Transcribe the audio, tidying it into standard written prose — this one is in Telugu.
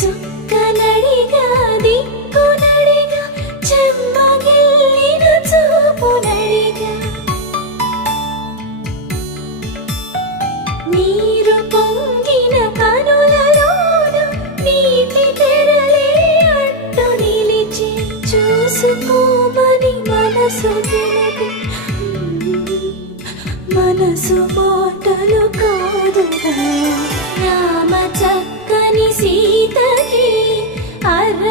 చుక్కనడిగా దిక్కునడిగా చెమ్మగిల్లిన చూపునడిగా నీరు పొంగిన కనులలోన నీటి తెరలే అడ్డు నిలిచి చూసుకోమని మనసు తెలిపి మనసు మాటలు కాదుగా రామ చక్కని సీతకి అర్ర